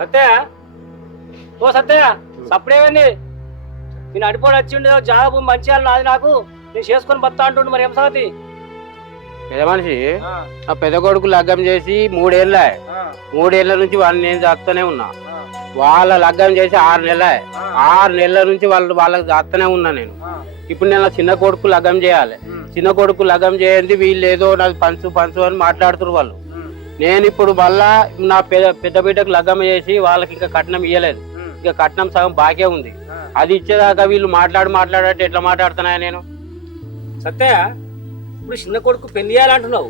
సత్య ఓ సత్య సప్పుడేమైంది నేను అడిపోడు వచ్చి ఉండే జాబ్ మంచిగా నాది నాకు నేను చేసుకొని బతా అంటుండు మరి ఏం సంగతి పెద్ద మనిషి ఆ పెద్ద కొడుకు లగ్గం చేసి 3 ఏళ్ళ 3 ఏళ్ల నుంచి వాళ్ళని నేను చేస్తూనే ఉన్నా. వాళ్ళ లగ్గం చేసి 6 నెలలే 6 నెలల నుంచి వాళ్ళకి చేస్తూనే ఉన్నా నేను. ఇప్పుడు నేను చిన్న కొడుకు లగ్గం చేయాలి. చిన్న కొడుకు లగ్గం చేయండి వీళ్ళు ఏదో నాకు పంచు అని మాట్లాడుతున్నారు వాళ్ళు. నేను ఇప్పుడు మళ్ళా నా పెద్ద బిడ్డకు లగ్గం చేసి వాళ్ళకి ఇంకా కట్నం ఇవ్వలేదు. ఇంకా కట్నం సగం బాకే ఉంది. అది ఇచ్చేదాకా వీళ్ళు మాట్లాడంటే ఎట్లా మాట్లాడుతున్నాయా నేను? సత్య ఇప్పుడు చిన్న కొడుకు పెళ్లి ఇయ్యాలంటున్నావు,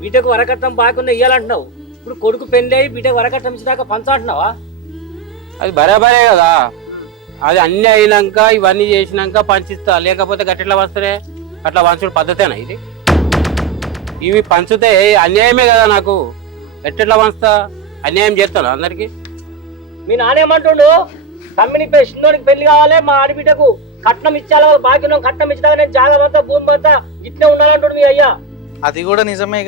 బీటకు వరకట్నం బాగున్నా ఇయ్యాలంటున్నావు. ఇప్పుడు కొడుకు పెళ్లి అయ్యి బీటకు వరకట్నం ఇచ్చేదాకా పంచంటున్నావా? అది బరాబరే కదా. అది అన్ని అయినాక ఇవన్నీ చేసినాక పంచిస్తా, లేకపోతే గట్టిట్లా వస్తారే? అట్లా పంచుడు పద్ధతేనా ఇది? ఇవి పంచితే అన్యాయమే కదా నాకు. ఎట్లా పంచుతా? అన్యాయం చేస్తాను అందరికి. మీ నానేమంటుండు తమ్మిని చిన్నోడికి పెళ్లి కావాలి, మా ఆడిబిడ్డకు కట్నం ఇచ్చాలి, బాకీ కట్నం ఇచ్చాక నేను జాగ్రత్త భూమి అంతా ఇట్నే ఉండాలంటాడు మీ అయ్యా. అది కూడా నిజమే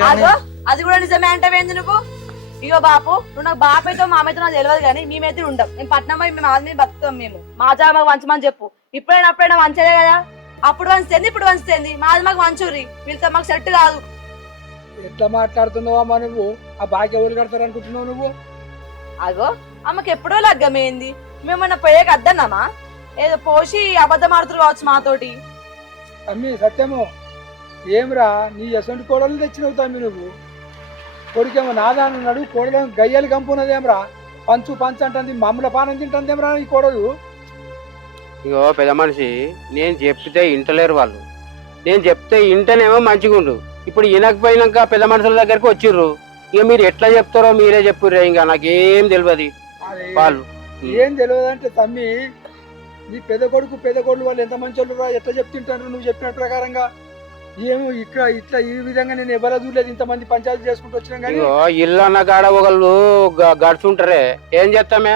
అది కూడా నిజమే అంటావేంది నువ్వు? ఇగో బాపు, నువ్వు నాకు బాపైతో మామైతే నాకు తెలియదు కానీ మేమైతే ఉండం. మేము పట్నం పోయి మేము ఆది బతుకుతాం. మేము మా జాబ్ మాకు వంచమని చెప్పు. ఇప్పుడైనా వంచలే కదా. అప్పుడు వంచుతుంది, ఇప్పుడు వంచుతుంది. మాది మాకు వంచూరి, వీళ్ళతో మాకు సెట్ కాదు. ఎట్లా మాట్లాడుతున్నావా అమ్మా నువ్వు? ఆ బాకీ ఎవరు కడతారు అనుకుంటున్నావు నువ్వు? అగో అమ్మకి ఎప్పుడో లగ్గమైంది. మేమన్నా పోయేక అద్దన్నామా? ఏదో పోసి అబద్ధం ఆడుతురు కావచ్చు మాతోటి. తమ్మి సత్యము ఏమిరా, నీ ఎసొంటి కోడలు తెచ్చినవు తమ్మి నువ్వు. కొడుకేమో నాదాని ఉన్నాడు, కోడలేమో గయ్యలు కంపున్నదేమ్రా. పంచు అంటుంది, మమ్మల పానం తింటుందేమ్రా ఈ కోడలు. ఇగో పెద్ద మనిషి, నేను చెప్తే ఇంటలేరు వాళ్ళు. నేను చెప్తే ఇంటనేమో మంచిగుండు. ఇప్పుడు వినకపోయినాక పెద్ద మనుషుల దగ్గరికి వచ్చిర్రు. ఇక మీరు ఎట్లా చెప్తారో మీరే చెప్పుర్రే. ఇంకా నాకేం తెలియదు వాళ్ళు. ఏం తెలియదు అంటే తమ్మి, నీ పెద్ద కొడుకు వాళ్ళు ఎంత మంచి వాళ్ళు ఎట్లా చెప్తుంటారు నువ్వు చెప్పిన ప్రకారంగా. ఏమో ఇట్లా ఈ విధంగా నేను ఎవరో చూడలేదు. ఇంతమంది పంచాయతీ చేసుకుంటూ వచ్చినాం కానీ ఇల్లు అన్న కాడ ఒకళ్ళు గడుచుంటారే, ఏం చేస్తామే?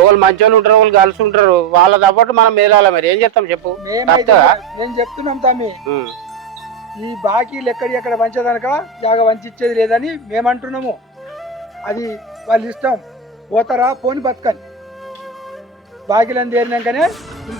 ఒకళ్ళు మంచి వాళ్ళు ఉంటారు, ఒకళ్ళు గడుచు ఉంటారు. వాళ్ళ తప్పట్టు మనం మేలాలి. మరి ఏం చేస్తాం చెప్పు? నేను చెప్తున్నాం తమ్మి, ఈ బాకీలు ఎక్కడ వంచేదనక జాగ వంచిచ్చేది లేదని మేమంటున్నాము. అది వాళ్ళ ఇష్టం. పోతారా పోని బతకని, బాకీలను తేరినాకనే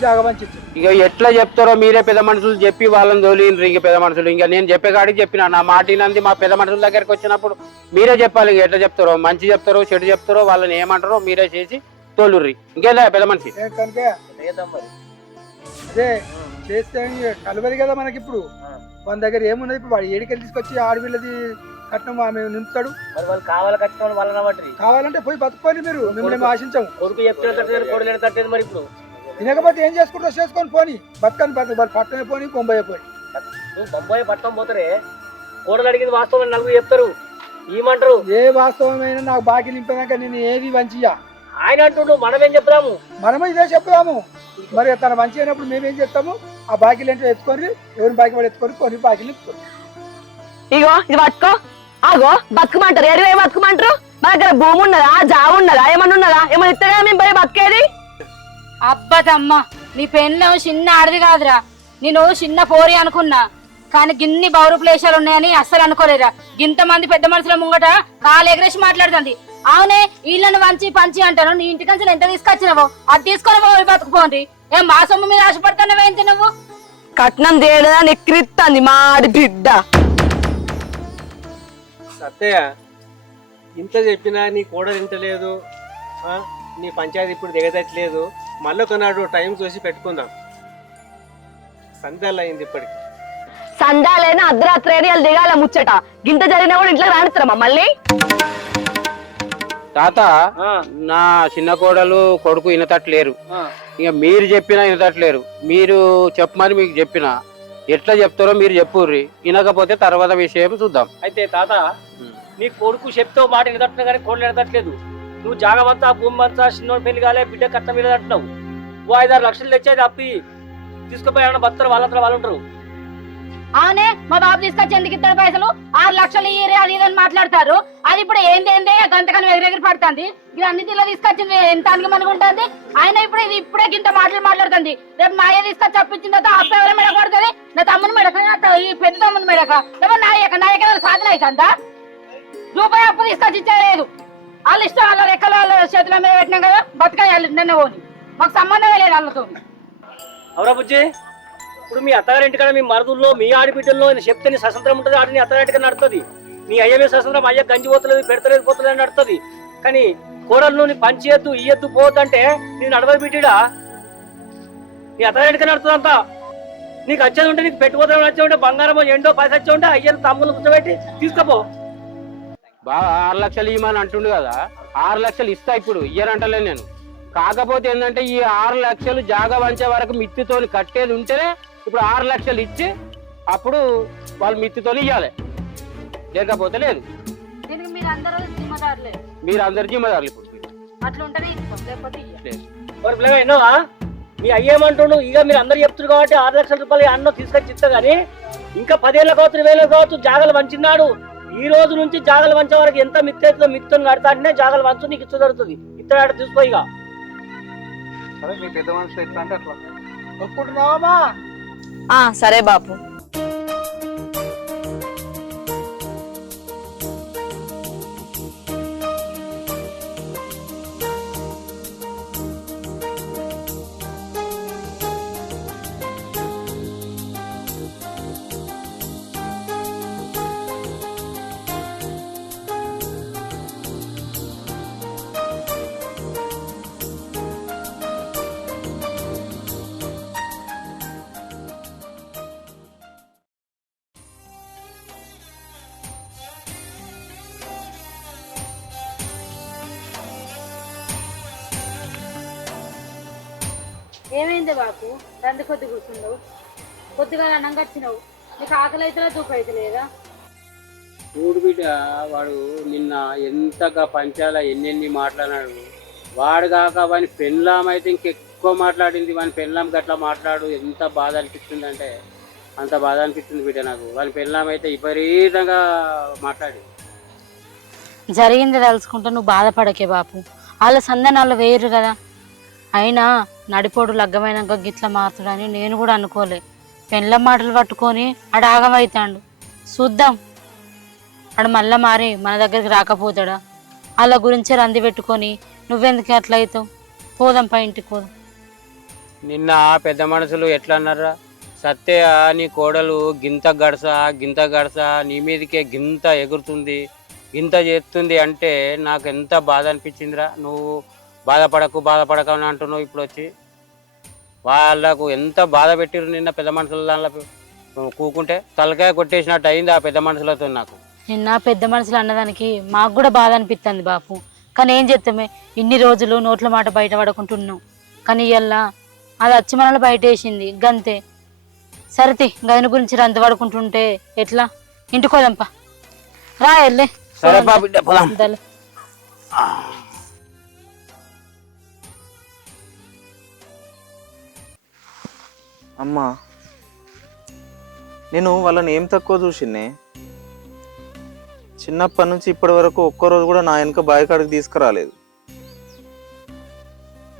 జాగ వంచు. ఇక ఎట్లా చెప్తారో మీరే పెద్ద మనుషులు చెప్పి వాళ్ళని తోలిండ్రు. ఇంక పెద్ద మనుషులు ఇంకా నేను చెప్పే కాడికి చెప్పిన నా మాటినంది మా పెద్ద మనుషుల దగ్గరికి వచ్చినప్పుడు మీరే చెప్పాలి. ఇంక ఎట్లా చెప్తారో, మంచి చెప్తారో చెడు చెప్తారో వాళ్ళని ఏమంటారో మీరే చేసి తోలుర్రి. ఇంకేదా పెద్ద మనిషి కనుక అదే చేస్తే కలవదు కదా మనకి. ఇప్పుడు మన దగ్గర ఏమున్నది? ఇప్పుడు వాడు ఏడికెళ్ళి తీసుకొచ్చి ఆడపిల్లది కట్నం ఆమె నింపుతాడు. మరి వాళ్ళు కావాలి కట్నం వాళ్ళ కావాలంటే పోయి బతుకోండి. మీరు మిమ్మల్ని ఆశించాము. కొడుకు చెప్తే కొడలేడు తట్టేది. మరి ఇప్పుడు వినకపోతే ఏం చేసుకుంటారో చేసుకొని పోని, బతకని పట్టణమే పోని, బొంబాయి పోని. నువ్వు బొంబాయి పట్టణం పోతారే, కోడలు అడిగింది వాస్తవం నలుగురు చెప్తారు. ఏమంటారు? ఏ వాస్తవమైనా నాకు బాకీ నింపినాక నేను ఏది వంచియా. ఆయన అంటుండు, మనమేం చెప్తాము? మనమే ఇదే చెప్తాము. మరి తన మంచి అయినప్పుడు మేమేం చెప్తాము? ఆ బాకీలు ఏంటో ఎత్తుకొని, ఎవరిని బాకీ వాడు ఎత్తుకొని కొన్ని బాకీలు నింపుతాం. ఇగో ఇది పట్టుకో. ఆగో బతుకమంటారు, ఎరువే బతుకమంటారు. మా దగ్గర భూమి ఉన్నదా, జాబ్ ఉన్నదా, ఏమన్నా ఉన్నదా? ఏమన్నా ఇస్తేగా మేము పోయి బతికేది. అబ్బతమ్మ, నీ పెన్ను చిన్న ఆడది కాదురా. నేను చిన్న పోరి అనుకున్నా, కానీ గిన్ని బౌరు ప్లేషాలు ఉన్నాయని అస్సలు అనుకోలేరా. ఇంతమంది పెద్ద మనుషుల ముంగట కాలు ఎగరేసి మాట్లాడుతుంది. అవునే, వీళ్ళని పంచి అంటాను. నీ ఇంటికి ఎంత తీసుకొచ్చినావో అది తీసుకొని పోయి బతుకుపోండి. ఏం మా సొమ్ము మీద ఆశపడుతున్నావేంటి నువ్వు? కట్నం తేడా నెక్కిరిస్తుంది మాడి బిడ్డ. సత్య ఇంత చెప్పినా నీ కోడలు ఇంటలేదు, నీ పంచాయతీ ఇప్పుడు దిగదట్లేదు. మళ్ళీ కొన్నాడు టైం చూసి పెట్టుకుందాం. సంధ్యాలు అయింది ఇప్పటికి. సంధ్యాలైనా అర్ధరాత్రి అయినా వాళ్ళు దిగాల ముచ్చట. గింత జరిగినా కూడా ఇంట్లో రానిస్తారా మమ్మల్ని? తాత, నా చిన్న కోడలు కొడుకు వినతట్లేరు. ఇక మీరు చెప్పినా వినతట్లేరు. మీరు చెప్పమని మీకు చెప్పిన ఎట్లా చెప్తారో మీరు చెప్పుర్రి. వినకపోతే తర్వాత విషయం చూద్దాం. అయితే తాత, నీ కొడుకు చెప్తావు మాట వినదట్టున్నా కానీ కోడలు వినదట్లేదు. నువ్వు జాగవంతా భూమి అంతా చిన్నోడు పెళ్లి కాలే, బిడ్డ కట్నం మీద అంటున్నావు. 5-6 లక్షలు తెచ్చేది అప్పి తీసుకుపోయి ఏమన్నా బతారు, వాళ్ళంతా వాళ్ళు ఉంటారు. అవునే, మా బాబు తీసుకొచ్చి ఎందుకు ఇస్తాడు పైసలు? 6 లక్షలు ఇయ్యరే అది ఇదని మాట్లాడతారు. అది ఇప్పుడు ఏందే గంతకని ఎగిరెగిరి పడుతుంది. ఇది అన్ని తీలో తీసుకొచ్చింది ఎంత అనుకుంటుంది. ఆయన ఇప్పుడు ఇది ఇప్పుడే గింత మాట్లాడుతుంది. రేపు మా అయ్య తీసుకొచ్చి అప్పించిన తర్వాత అప్ప ఎవరైనా మెడ పడుతుంది? నా తమ్ముని మెడక, ఈ పెద్ద తమ్ముని మెడక, ఏమో నాయక సాధన అవుతుందా? రూపాయి అప్పు తీసుకొచ్చి ఇచ్చేది లేదు. వాళ్ళ ఇష్టం, వాళ్ళ రెక్కలు వాళ్ళ చేతుల మీద పెట్టినాం కదా, బతకాలి నిన్న పోని, మాకు సంబంధమే లేదు వాళ్ళతో. అవురా బుజ్జి, ఇప్పుడు మీ అత్తగారింటి కాడ మీ మరుదుల్లో మీ ఆడిబిడ్డల్లో చెప్తే నీ స్వతంత్రం ఉంటుంది, ఆడి నీ అత్తగారింటికి నడుతుంది. నీ అయ్య మీద స్వతంత్రం, అయ్య గంజి పోతలేదు పెడతలేదు పోతలేదు నడుతుంది. కానీ కోడలు నీ పంచేయద్దు ఇయ్యద్దు పోతుంటే నీ నడవ బిడ్డా నీ అత్తగారింటికి నడుతుంది అంతా. నీకు వచ్చేది ఉంటే, నీకు పెట్టుకోవడం వచ్చే ఉంటే, బంగారం ఎండో పైసా వచ్చే ఉంటే అయ్యను తమ్ముళ్ళు కూర్చోబెట్టి తీసుకపో. బాగా 6 లక్షలు ఇవ్వమని అంటుండు కదా, 6 లక్షలు ఇస్తా, ఇప్పుడు ఇయ్యనంటలే నేను. కాకపోతే ఏంటంటే ఈ 6 లక్షలు జాగా వంచే వరకు మిత్తితో కట్టేది ఉంటేనే ఇప్పుడు 6 లక్షలు ఇచ్చి అప్పుడు వాళ్ళు మిత్తితో ఇవ్వాలి, లేకపోతే లేదు. దీనికి మీరు అందరూ జిమ్మదారులే, మీరు అందరు జిమ్మదారులు ఇప్పుడు. అట్లా ఉంటేనే ఇస్తాం, లేకపోతే లేదు. మరి పిల్లగా ఎన్నోవా మీ అయ్యేమంటుండు, ఇక మీరు అందరు చెప్తున్నారు కాబట్టి 6 లక్షల రూపాయలు అన్న తీసుకొచ్చి ఇస్తా. కానీ ఇంకా 10 ఏళ్ళ కావచ్చు 20 ఏళ్ళ కావచ్చు జాగలు వంచినాడు. ఈ రోజు నుంచి జాగలు వంచే వరకు ఎంత మిత్తి అవుతుందో మిత్తుని కడతానే జాగలు వంచు, నీకు ఇచ్చు దొరుకుతుంది. ఇత్తడాడు తీసుకో. ఇక సరే మీ పెద్ద మనుషులు ఎట్లా అంటే అట్లా ఒప్పుకుంటున్నావమ్మా. సరే బాపు. ఏమైంది బాపు, రంది కొద్ది కూర్చున్నావు, కొద్దిగా అన్నం కచ్చినావు, నీకు ఆకలి అవుతుందా తూపు అవుతలేదా? చూడు బిడ్డ, వాడు నిన్న ఎంతగా పంచాల ఎన్నెన్ని మాట్లాడినాడు. వాడు కాక వాని పెళ్ళాం అయితే ఇంకెక్కువ మాట్లాడింది. వాని పెళ్ళాం గట్లా మాట్లాడు, ఎంత బాధ అనిపిస్తుంది అంటే అంత బాధ అనిపిస్తుంది బిడ్డ నాకు. వాని పెళ్ళాం అయితే విపరీతంగా మాట్లాడి. జరిగింది తలుచుకుంటే నువ్వు బాధపడకే బాపు, వాళ్ళ సందనాలు వేరు కదా. అయినా నడిపోడు లగ్గమైనాక గిట్ల మారుతాడని నేను కూడా అనుకోలే. పెళ్ళ మాటలు పట్టుకొని ఆడ ఆగమవుతాడు. చూద్దాం, ఆడు మళ్ళా మారి మన దగ్గరికి రాకపోతాడా? వాళ్ళ గురించే రంది పెట్టుకొని నువ్వెందుకు అట్లా అవుతావు? పోదాం, పై ఇంటికి పోదాం. నిన్న పెద్ద మనుషులు ఎట్లా అన్నారా, సత్య నీ కోడలు గింత గడస నీ మీదకే గింత ఎగురుతుంది, గింత చేస్తుంది అంటే నాకు ఎంత బాధ అనిపించిందిరా. నువ్వు బాధపడక అని అంటున్నావు. ఇప్పుడు వచ్చి వాళ్ళకు ఎంత బాధ పెట్టిరు నిన్న పెద్ద మనుషుల దానిలో కూకుంటే తలకాయ కొట్టేసినట్టు అయింది ఆ పెద్ద మనుషులతో. నాకు నిన్న పెద్ద మనుషులు అన్నదానికి మాకు కూడా బాధ అనిపిస్తుంది బాపు. కానీ ఏం చేస్తామే, ఇన్ని రోజులు నోట్ల మాట బయట పడుకుంటున్నాం. కానీ ఇవాళ అది వచ్చి మనల్ని బయట వేసింది గంతే. సరితి గదిని గురించి రంత పడుకుంటుంటే ఎట్లా? ఇంటికోదంపా, రా వెళ్ళే. అమ్మా, నేను వాళ్ళని ఏం తక్కువ చూసిన్నే. చిన్నప్పటి నుంచి ఇప్పటి వరకు ఒక్కరోజు కూడా నా వెనక బావి కాడికి తీసుకురాలేదు.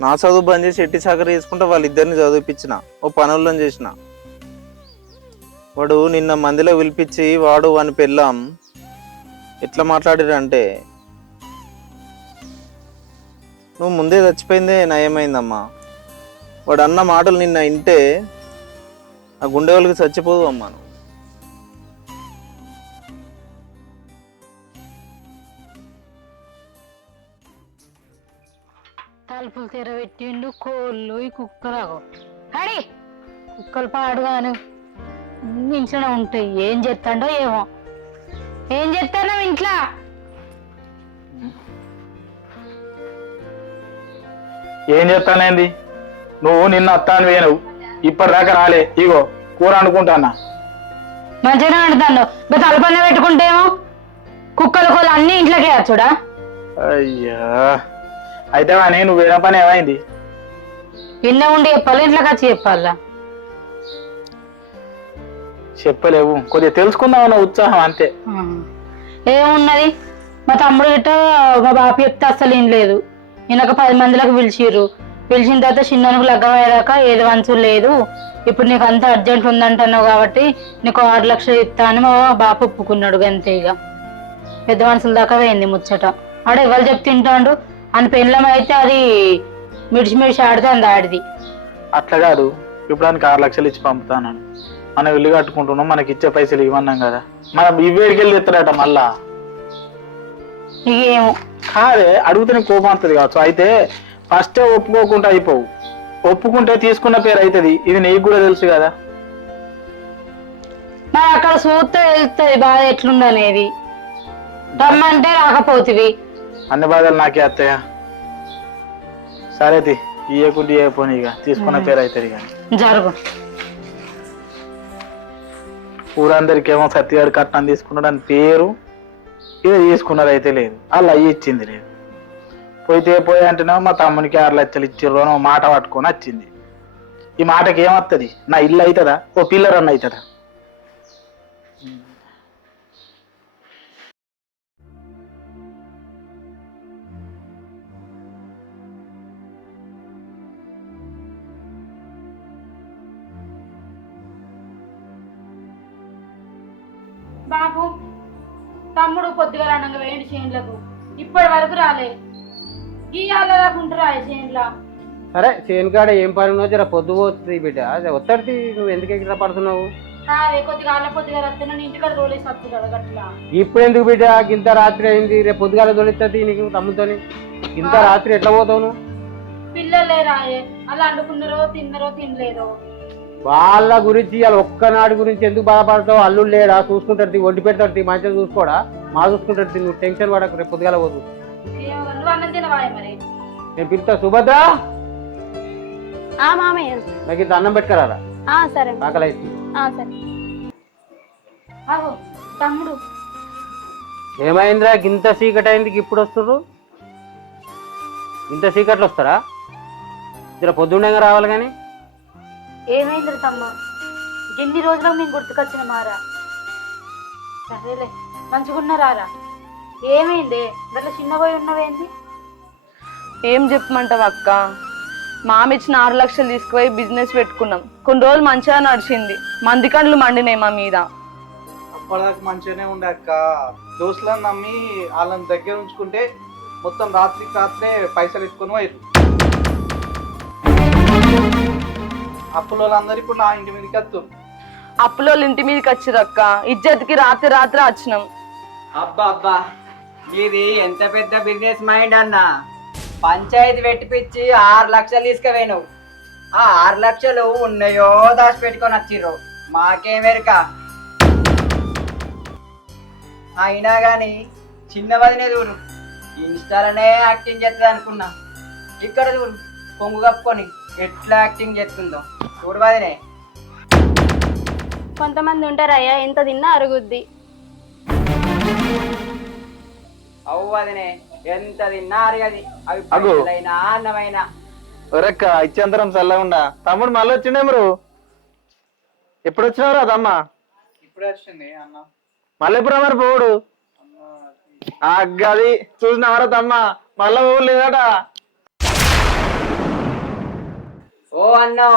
నా చదువు బంద్ చేసి ఎట్టి చాకరీ చేసుకుంటే వాళ్ళిద్దరిని చదివిపించిన, ఓ పనులను చేసిన. వాడు నిన్న మందిలో పిలిపించి వాడు వాని పెళ్ళాం ఎట్లా మాట్లాడిరంటే, నువ్వు ముందే చచ్చిపోయిందే నయమైందమ్మా. వాడు అన్న మాటలు నిన్న వింటే ఆ గుండె వాళ్ళకి చచ్చిపోదు అమ్మా. తలుపులు తెరబెట్టిండు, కోళ్ళు ఈ కుక్కలాగో అడి కుక్కలు పాడుగాను ఇంట్లోనే ఉంటాయి. ఏం చేస్తాడో ఏమో, ఏం చేస్తానో ఇంట్లో. ఏం చెప్తానేంది, నువ్వు నిన్న అత్తాను వేయను, ఇప్పటిదాకా రాలే. ఇగో కూర అనుకుంటానా. మంచిగా వండుతాను, తలపన్న పెట్టుకుంటేమో కుక్కలు కోళ్ళు అన్ని ఇంట్లోకే వచ్చుడా. అయ్యా, అయితే కానీ నువ్వు వేరే పని ఏమైంది? ఇన్న ఉండి చెప్పాలి, ఇంట్లోకి వచ్చి చెప్పాలా? చెప్పలేవు, కొద్దిగా తెలుసుకుందామన్న ఉత్సాహం అంతే. ఏమున్నది, మా తమ్ముడు గిట్ట మా బాప చెప్తే అస్సలు ఏం లేదు. ఈయనొక 10 మందిలకు పిలిచిర్రు. పిలిచిన తర్వాత చిన్నకు లగ్గం అయ్యాక ఏది వంచు లేదు, ఇప్పుడు నీకు అంత అర్జెంట్ ఉందంటున్నావు కాబట్టి నీకు 6 లక్షలు ఇస్తా అని మా బాప ఒప్పుకున్నాడు. అంతే, ఇక పెద్ద మనుషుల దాకా పోయింది ముచ్చట. ఆడ ఎవరు చెప్తే తింటాడు అని పెళ్ళం అయితే అది మిడిచి ఆడుతుంది ఆడిది. అట్లా కాదు, ఇప్పుడు 6 లక్షలు ఇచ్చి పంపుతాను. మనం ఇల్లు కట్టుకుంటున్నాం, మనకి ఇచ్చే పైసలు ఇవ్వన్నాం కదా, మనం ఇవేడికి వెళ్ళి ఎత్తాడట మళ్ళా. ఏమో కాదే అడుగుతూనే కోపం వస్తుంది కావచ్చు. అయితే ఫస్టే ఒప్పుకోకుండా అయిపోవు, ఒప్పుకుంటే తీసుకున్న పేరు అవుతుంది. ఇది నీకు కూడా తెలుసు కదా. మరి అక్కడ చూస్తే తెలుస్తుంది బాధ ఎట్లుందనేది. రమ్మంటే రాకపోతివి. అన్ని బాధలు నాకే అత్తయ్య. సరేది ఇయ్యకుంటే ఇయ్యకపోని, ఇక తీసుకున్న పేరు అవుతుంది కానీ జరుగు. ఊరందరికి ఏమో సత్యగారు కట్నం తీసుకున్నాడు అని పేరు, ఇది తీసుకున్నది అయితే లేదు, వాళ్ళు అయ్యి ఇచ్చింది లేదు. పోయితే పోయి అంటేనేమో మా తమ్మునికి 6 లక్షలు ఇచ్చిర్రు అని మాట పట్టుకొని వచ్చింది. ఈ మాటకి ఏమవుతుంది? నా ఇల్లు అవుతుందా? ఓ పిల్లర్ అన్న అవుతుందా? బాబు తమ్ముడు పొద్దుగా రణంగా వేయండి చేనులకు, ఇప్పటి వరకు రాలే. గీయాలకుంటారా చేనులా? అరే చేనుకాడ ఏం పని ఉన్నావు, జర పొద్దు పోతుంది బిడ్డ. అదే ఒత్తడిది నువ్వు ఎందుకు ఎక్కడ పడుతున్నావు? కాదే కొద్దిగా పొద్దుగా వస్తున్నా ఇంటికాడ తోలేసి వస్తుంది కదా గట్లా. ఇప్పుడు ఎందుకు బిడ్డ? ఇంత రాత్రి అయింది, రేపు పొద్దుగాల తోలిస్తుంది నీకు తమ్ముతోని. ఇంత రాత్రి ఎట్లా పోతావు నువ్వు? పిల్లలే రాయే అలా అండుకున్నారో తిన్నారో తినలేదో. వాళ్ళ గురించి వాళ్ళ ఒక్కనాడి గురించి ఎందుకు బాధపడతావు? అల్లుడు లేడా? చూసుకుంటాడు, వండి పెడతాడు, మంచిగా చూసుకోడా? మా చూసుకుంటాడు, నువ్వు టెన్షన్ పడకు, రేపు పొద్దుగాల పోదు. నువ్వు అన్నం తినవాయ మరి? నేను పిలుస్తా. సుభద్ర మామయ్య నాకు ఇంత అన్నం పెట్టుకురారా, సరే ఆకలి అవుతుంది. సరే. అవు తమ్ముడు ఏమైందిరా ఇంత చీకటి అయింది, ఇప్పుడు వస్తుర్రు? ఇంత చీకట్లు వస్తారా? జర పొద్దుండగా రావాలి కానీ. ఏమైంది తమ్మ? ఎన్ని రోజులకు నేను గుర్తుకొచ్చిన మారా. సరేలే మంచిగున్నారా? ఏమైంది గట్ల చిన్నపోయి ఉన్నవేంది? ఏం చెప్పమంటావు అక్క, మామ ఇచ్చిన 6 లక్షలు తీసుకుపోయి బిజినెస్ పెట్టుకున్నాం. కొన్ని రోజులు మంచిగా నడిచింది, మంది కళ్ళు మండినాయి మా మీద. అప్పటిదాకా మంచిగానే ఉండే అక్క. దోస్తులను నమ్మి వాళ్ళని దగ్గర ఉంచుకుంటే మొత్తం రాత్రికి రాత్రే పైసలు ఎత్తుకొని పోయారు. అప్పుల వాళ్ళందరూ ఇప్పుడు నా ఇంటి మీదకి వస్తారు. అప్పులో ఇంటి మీదకి వచ్చిరు అక్క, ఇజ్జత్కి రాత్రి రాత్రి వచ్చినాం. అబ్బా అబ్బా, ఇది ఎంత పెద్ద బిజినెస్ మైండ్ అన్న. పంచాయతీ పెట్టిపిచ్చి 6 లక్షలు తీసుకుపోయినావు. ఆ 6 లక్షలు ఉన్నాయో దాచిపెట్టుకొని వచ్చిర్రు, మాకేమెరక. అయినా గాని చిన్న వదినే చూడు, ఇన్స్టాలోనే యాక్టింగ్ చేస్తుంది అనుకున్నా. ఇక్కడ చూడు కొంగు కప్పుకొని ఎట్లా యాక్టింగ్ చేస్తుందో చూడు వదినే. కొంతమంది ఉంటారయ్యా, ఎంత తిన్నా అరుగుద్ది. అవు వదినే, ఎంత తిన్నా అరగది. అవి పైసలైనా అన్నమైనా. ఒరక్క ఇచ్చేంతరం చల్లకుండా. తమ్ముడు మళ్ళీ వచ్చిండే మీరు? ఎప్పుడు వచ్చినారా తమ్మ? ఇప్పుడే వచ్చింది అన్న. మళ్ళీ ఎప్పుడు మరి పోవుడు? అది చూసినావరా తమ్మ, మళ్ళా పోవు లేదట. ఓ అన్నో,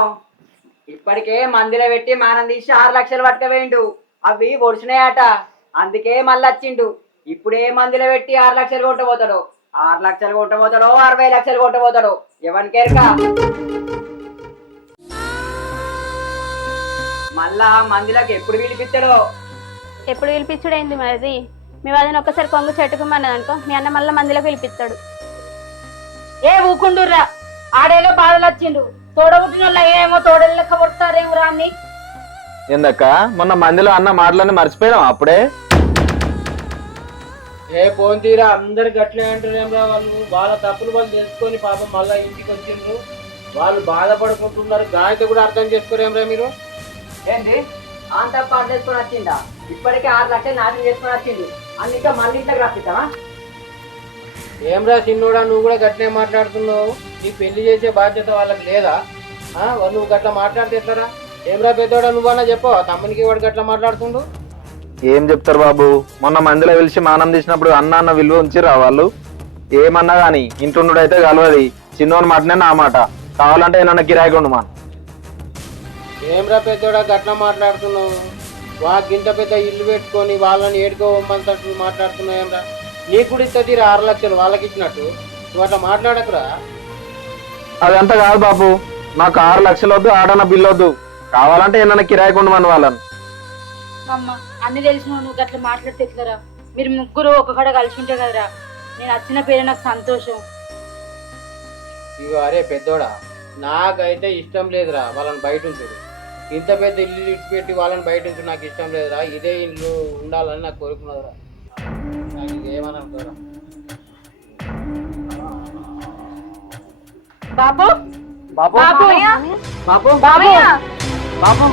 ఇప్పటికే మందిలో పెట్టి మానం తీసి 6 లక్షలు పట్టుకపోయిండు. అవి ఒడిచినాయట, అందుకే మళ్ళీ వచ్చిండు. ఇప్పుడే మందిలో పెట్టి 6 లక్షలు కొట్టబోతాడు. 6 లక్షలు కొట్టబోతాడో 60 లక్షలు కొట్టబోతాడు, ఎవరికేరక. మళ్ళా మందిలోకి ఎప్పుడు పిలిపిస్తాడో. ఎప్పుడు పిలిపించుడైంది మరి? మీ వాళ్ళని ఒక్కసారి కొంగు చెట్టుకోమన్నది అనుకో, మీ అన్న మళ్ళీ మందిలో పిలిపిస్తాడు. ఏ ఊకుండుర్రా, ఆడేలో బాధలు వచ్చిండు. తోడబుట్టిన వాళ్ళు ఏమో తోడలు లెక్క కొడతారేమో రాన్ని. ఏందక్క మొన్న మందిలో అన్న మాటలన్నీ మర్చిపోయినాం అప్పుడే? ఏ పోన్ తీరా, అందరు గట్లే అంటారేమ్రా. వాళ్ళు వాళ్ళ తప్పులు వాళ్ళు తెలుసుకొని పాపం మళ్ళా ఇంటికి వచ్చిండ్రు, వాళ్ళు బాధపడుకుంటున్నారు. గాయత కూడా అర్థం చేసుకోరేమ్రా మీరు? ఏంటి అంత పాటు చేసుకొని వచ్చిందా? ఇప్పటికే 6 లక్షలు నాశనం చేసుకొని వచ్చిండు, అందుకే మళ్ళీ ఇంట్లోకి రప్పిద్దామా? ఏమ్రా చిన్నోడా, నువ్వు కూడా గట్లే మాట్లాడుతున్నావు. నీ పెళ్లి చేసే బాధ్యత వాళ్ళకి లేదా? నువ్వు గట్లా మాట్లాడితే ఎట్లరా? ఏమ్రా పెద్దోడా, నువ్వన్నా చెప్పవా తమ్మునికి వాడు గట్లా మాట్లాడుతుండు? ఏం చెప్తారు బాబు, మొన్న మందిలో పిలిచి మానం తీసినప్పుడు అన్న అన్న విలువ ఉంచిరా వాళ్ళు? ఏమన్నా గాని ఇంటుండు అయితే కలవది. చిన్నోని మాటనే నా మాట, కావాలంటే నన్ను కిరాయికి ఉండు మా. ఏమ్రా పెద్దోడా గట్లా మాట్లాడుతున్నావు? ఇంత పెద్ద ఇల్లు పెట్టుకొని వాళ్ళని ఏడుకోవమ్మంతట్టు మాట్లాడుతున్నావు ఏమ్రా? నీకు కూడా ఇస్తుంది 6 లక్షలు వాళ్ళకి ఇచ్చినట్టు నువ్వు అట్లా మాట్లాడకురా. అదంతా కాదు బాబు, నాకు 6 లక్షలు వద్దు, ఆడన బిల్లు వద్దు. కావాలంటే ఏమన్నా కిరాయి కొండమని వాళ్ళని. అమ్మ అన్ని తెలిసిన నువ్వు అట్లా మాట్లాడితే ఎట్లరా? మీరు ముగ్గురు ఒకక్కడ కలిసి ఉంటే కదరా నేను వచ్చిన పేరు నాకు సంతోషం. ఇగో అరే పెద్దోడా, నాకైతే ఇష్టం లేదురా వాళ్ళని బయట ఉంచుడు. ఇంత పెద్ద ఇల్లు ఇచ్చిపెట్టి వాళ్ళని బయట ఉంచుడు నాకు ఇష్టం లేదురా. ఇదే ఇల్లు ఉండాలని నాకు కోరుకున్నదిరా. నాకు ఇదేమని అనుకోరా. బాబు బాబు బాబు బాబు బాబు బాబు